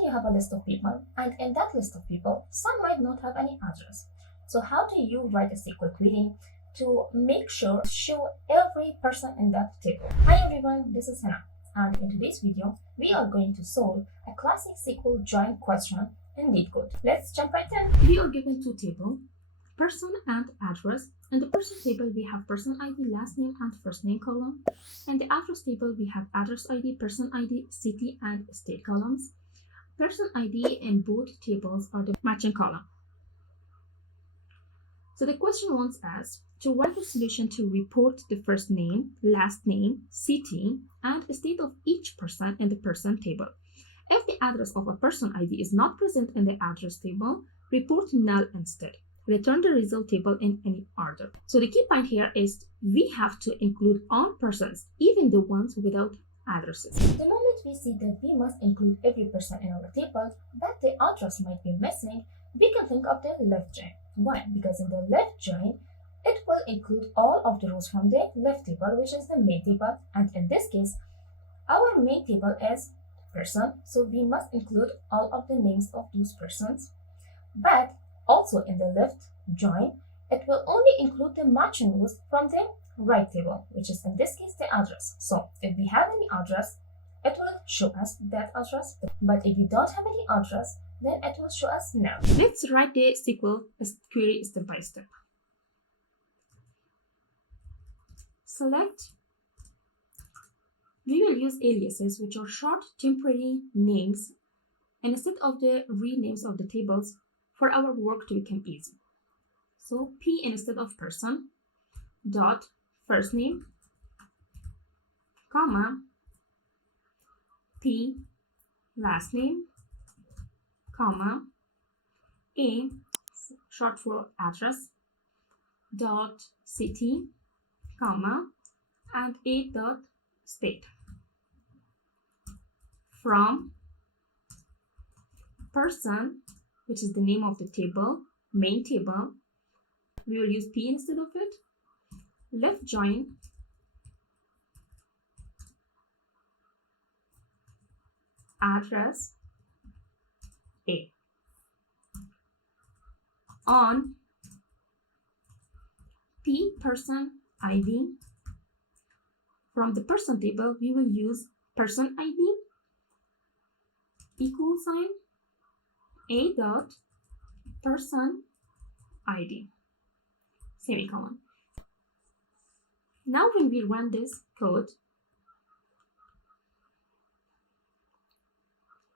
Imagine you have a list of people, and in that list of people, some might not have any address. So how do you write a SQL query to make sure to show every person in that table? Hi everyone, this is Hena, and in today's video, we are going to solve a classic SQL join question in LeetCode. Let's jump right in. We are given two tables, person and address. In the person table, we have person ID, last name, and first name column. In the address table, we have address ID, person ID, city, and state columns. Person ID in both tables are the matching column. So the question wants us to write a solution to report the first name, last name, city, and state of each person in the person table. If the address of a person ID is not present in the address table, report null instead. Return the result table in any order. So the key point here is we have to include all persons, even the ones without addresses. The moment we see that we must include every person in our table, but the address might be missing, we can think of the left join. Why? Because in the left join, it will include all of the rows from the left table, which is the main table, and in this case, our main table is person, so we must include all of the names of those persons. But also in the left join, it will only include the matching rows from the right table, which is in this case the address. So if we have any address, it will show us that address, but if we don't have any address, then it will show us null. Let's write the SQL query step by step. Select. We will use aliases, which are short temporary names, instead of the real names of the tables for our work to become easy. So P instead of person, dot first name, comma, P last name, comma, A short for address, dot city, comma, and A dot state. From person, which is the name of the table, main table, we will use P instead of it. Left join, address, A. On P person ID, from the person table, we will use person ID equal sign A dot person ID, semicolon. Now when we run this code,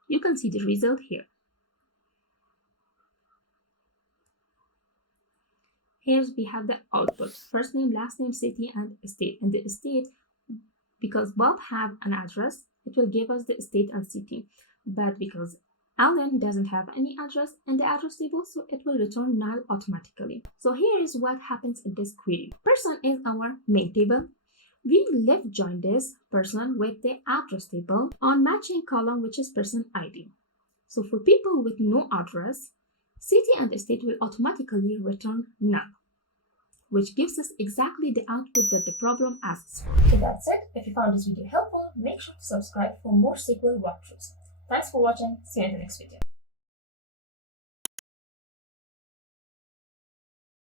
you can see the result here. Here we have the output, first name, last name, city, and state. And the state, because Bob have an address, it will give us the state and city. But because Alan doesn't have any address in the address table, so it will return null automatically. So here is what happens in this query. Person is our main table. We left join this person with the address table on matching column, which is person ID. So for people with no address, city and state will automatically return null, which gives us exactly the output that the problem asks for. So that's it. If you found this video helpful, make sure to subscribe for more SQL walkthroughs. Thanks for watching. See you in the next video.